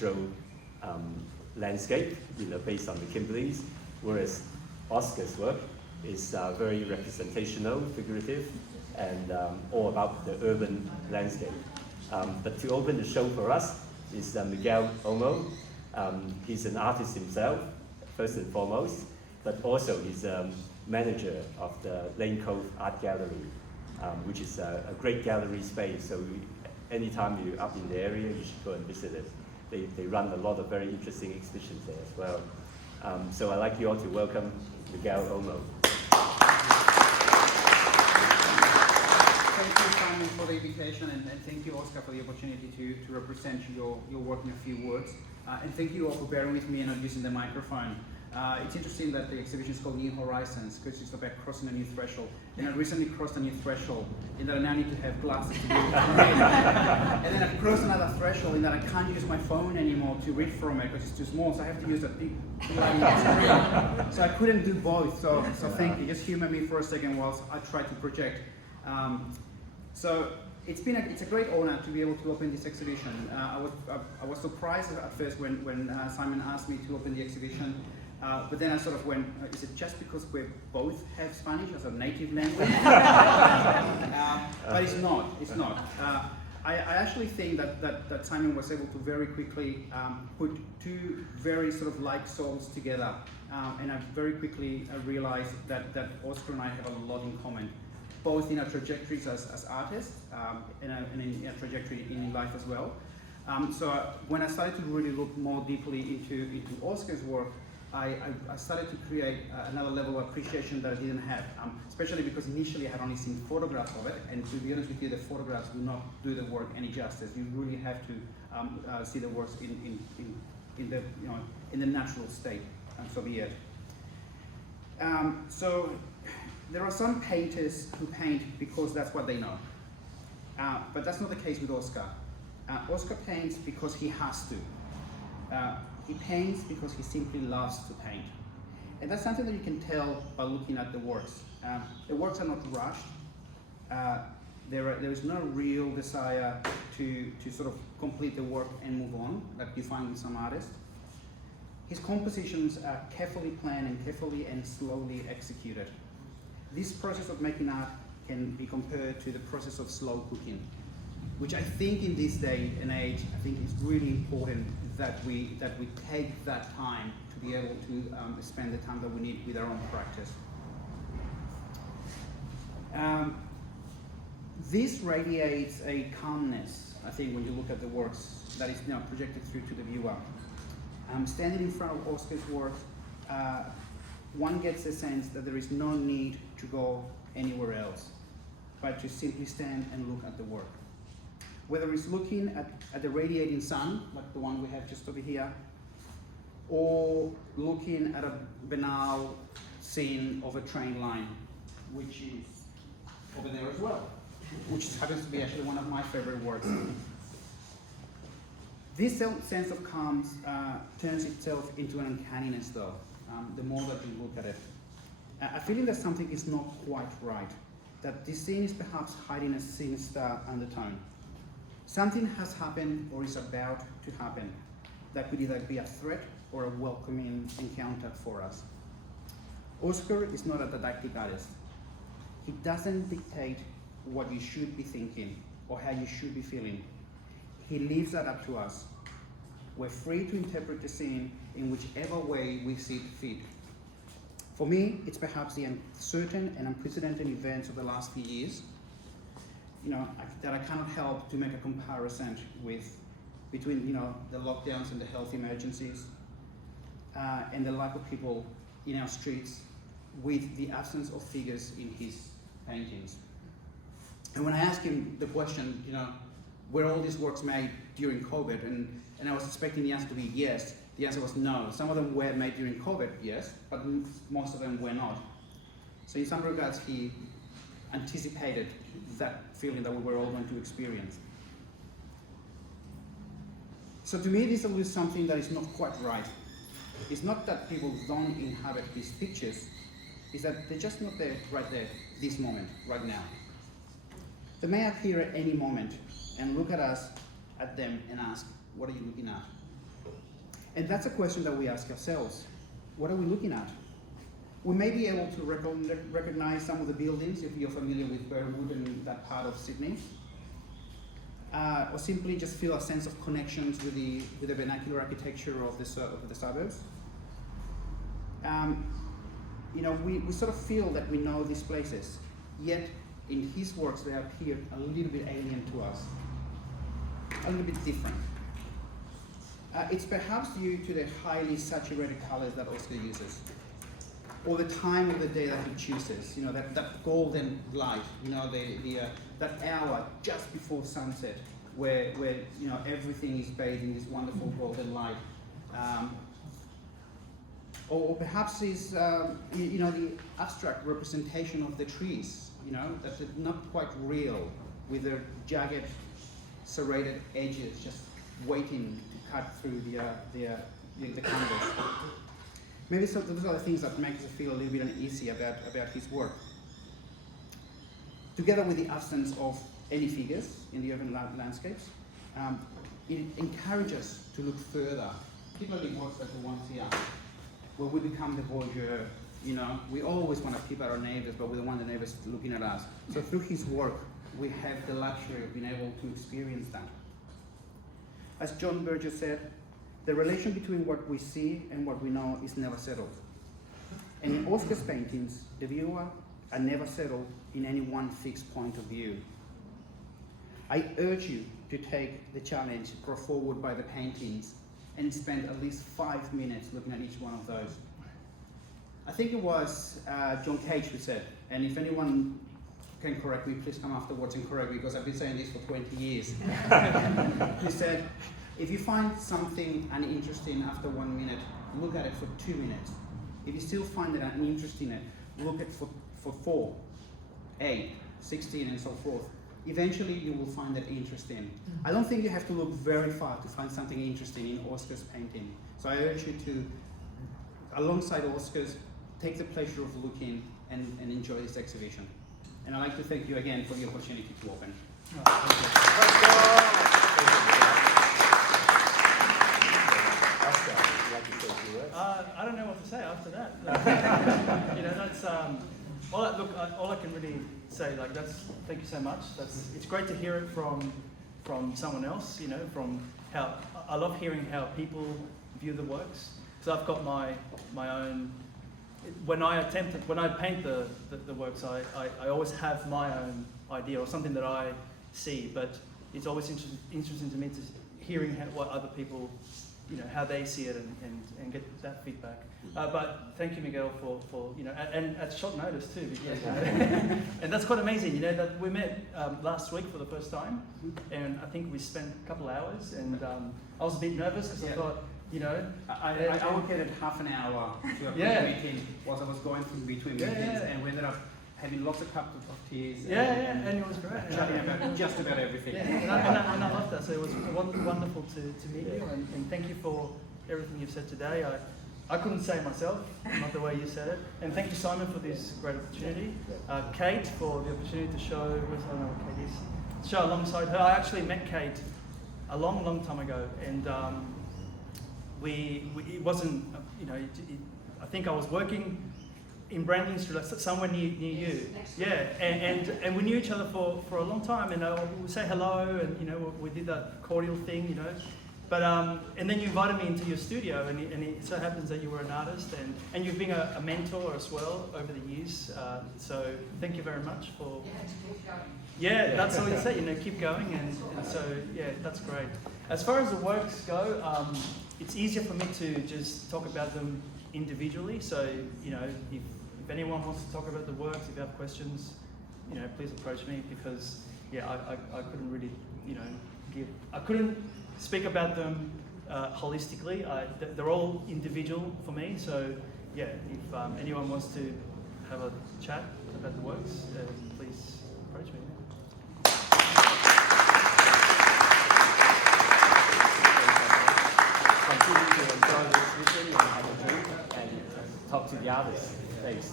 natural landscape, based on the Kimberleys, whereas Oscar's work is very representational, figurative, and all about the urban landscape. But to open the show for us is Miguel Olmo. He's an artist himself, first and foremost, but also he's manager of the Lane Cove Art Gallery, which is a great gallery space. So anytime you're up in the area, you should go and visit it. They run a lot of very interesting exhibitions there as well. So I'd like you all to welcome Miguel Olmo. Thank you, Simon, for the invitation, and thank you, Oscar, for the opportunity to represent your work in a few words. And thank you all for bearing with me and not using the microphone. It's interesting that the exhibition is called New Horizons, because it's about crossing a new threshold. And I recently crossed a new threshold in that I now need to have glasses to be able to read. And then I've crossed another threshold in that I can't use my phone anymore to read from it because it's too small, so I have to use a big bloody screen. So I couldn't do both, so thank you. Just humor me for a second whilst I try to project. So it's a great honor to be able to open this exhibition. I was surprised at first when Simon asked me to open the exhibition. But then I sort of went, is it just because we both have Spanish as a native language? But it's not. I actually think that Simon was able to very quickly put two very sort of like souls together. And I very quickly realized that Oscar and I have a lot in common, both in our trajectories as artists and in our trajectory in life as well. So when I started to really look more deeply into Oscar's work, I started to create another level of appreciation that I didn't have, especially because initially I had only seen photographs of it, and to be honest with you, the photographs do not do the work any justice. You really have to see the works in the natural state, and so be it. So there are some painters who paint because that's what they know, but that's not the case with Oscar. Oscar paints because he has to. He paints because he simply loves to paint. And that's something that you can tell by looking at the works. The works are not rushed. There is no real desire to sort of complete the work and move on, like you find with some artists. His compositions are carefully planned and carefully and slowly executed. This process of making art can be compared to the process of slow cooking, which I think in this day and age, I think it's really important that we take that time to be able to spend the time that we need with our own practice. This radiates a calmness, I think, when you look at the works that is now projected through to the viewer. Standing in front of Oscar's work, one gets a sense that there is no need to go anywhere else, but to simply stand and look at the work. Whether it's looking at the radiating sun, like the one we have just over here, or looking at a banal scene of a train line, which is over there as well, which happens to be actually one of my favorite works. This sense of calm turns itself into an uncanniness though, the more that you look at it. A feeling that something is not quite right, that this scene is perhaps hiding a sinister undertone. Something has happened or is about to happen that could either be a threat or a welcoming encounter for us. Oscar is not a didactic artist. He doesn't dictate what you should be thinking or how you should be feeling. He leaves that up to us. We're free to interpret the scene in whichever way we see fit. For me, it's perhaps the uncertain and unprecedented events of the last few years, that I cannot help to make a comparison between the lockdowns and the health emergencies and the lack of people in our streets with the absence of figures in his paintings. And when I asked him the question, were all these works made during COVID, and I was expecting the answer to be yes, the answer was no. Some of them were made during COVID, yes, but most of them were not. So in some regards, he anticipated that feeling that we were all going to experience. So to me, this alludes something that is not quite right. It's not that people don't inhabit these pictures, it's that they're just not there, right there, this moment, right now. They may appear at any moment and look at us, at them, and ask, what are you looking at? And that's a question that we ask ourselves. What are we looking at? We may be able to recognize some of the buildings if you're familiar with Burwood and that part of Sydney. Or simply just feel a sense of connections with the vernacular architecture of the suburbs. You know, we sort of feel that we know these places, yet in his works they appear a little bit alien to us, a little bit different. It's perhaps due to the highly saturated colors that Oscar uses, or the time of the day that he chooses. You know, that golden light. You know, that hour just before sunset, where you know everything is bathed in this wonderful golden light. Or perhaps is you know, the abstract representation of the trees. You know, that they're not quite real, with their jagged, serrated edges just waiting to cut through the canvas. Maybe those are the things that make us feel a little bit uneasy about his work. Together with the absence of any figures in the urban landscapes, it encourages us to look further, particularly works like the ones here, where we become the voyeur. You know, we always want to peep at our neighbors, but we don't want the neighbors looking at us. So through his work, we have the luxury of being able to experience that. As John Berger said, the relation between what we see and what we know is never settled. And in Oscar's paintings, the viewer are never settled in any one fixed point of view. I urge you to take the challenge brought forward by the paintings and spend at least 5 minutes looking at each one of those. I think it was John Cage who said, and if anyone can correct me, please come afterwards and correct me, because I've been saying this for 20 years. He said, if you find something uninteresting after 1 minute, look at it for 2 minutes. If you still find it uninteresting, look at it for 4, 8, 16, and so forth. Eventually, you will find it interesting. I don't think you have to look very far to find something interesting in Oscar's painting. So I urge you to, alongside Oscar's, take the pleasure of looking and enjoy this exhibition. And I'd like to thank you again for the opportunity to open. I don't know what to say after that. You know, that's all I can really say. Like, thank you so much. It's great to hear it from someone else. You know, from how I love hearing how people view the works. So I've got my own. When I paint the works, I always have my own idea or something that I see. But it's always interesting to me to hearing what other people, you know, how they see it and get that feedback. But thank you, Miguel, for you know, and at short notice too, because, you know, and that's quite amazing. You know, that we met last week for the first time, and I think we spent a couple hours, and I was a bit nervous because I thought, you know, I allocated half an hour to a meeting whilst I was going through between meetings, and we ended up having lots of cups of teas. And it was great. Chatting about just about everything. Yeah, and I love that. So it was wonderful to meet you, and thank you for everything you've said today. I couldn't say it myself, not the way you said it. And thank you, Simon, for this great opportunity. Kate, for the opportunity to show, I don't know what Kate is, show alongside her. I actually met Kate a long time ago, and it wasn't, you know, I think I was working in Brandon Street, somewhere near you. Yeah, and we knew each other for a long time, and we would say hello, and you know, we did that cordial thing, you know. But and then you invited me into your studio, and it so happens that you were an artist, and you've been a mentor as well over the years. So thank you very much for. You had to keep going. Yeah, that's all you say. You know, keep going, and so yeah, that's great. As far as the works go, it's easier for me to just talk about them individually. So you know, if anyone wants to talk about the works, if you have questions, you know, please approach me, because yeah, I couldn't really, you know, I couldn't speak about them holistically. They're all individual for me. So yeah, if anyone wants to have a chat about the works, please approach me. Continue to enjoy this exhibition and have a drink and talk to the others. Thanks.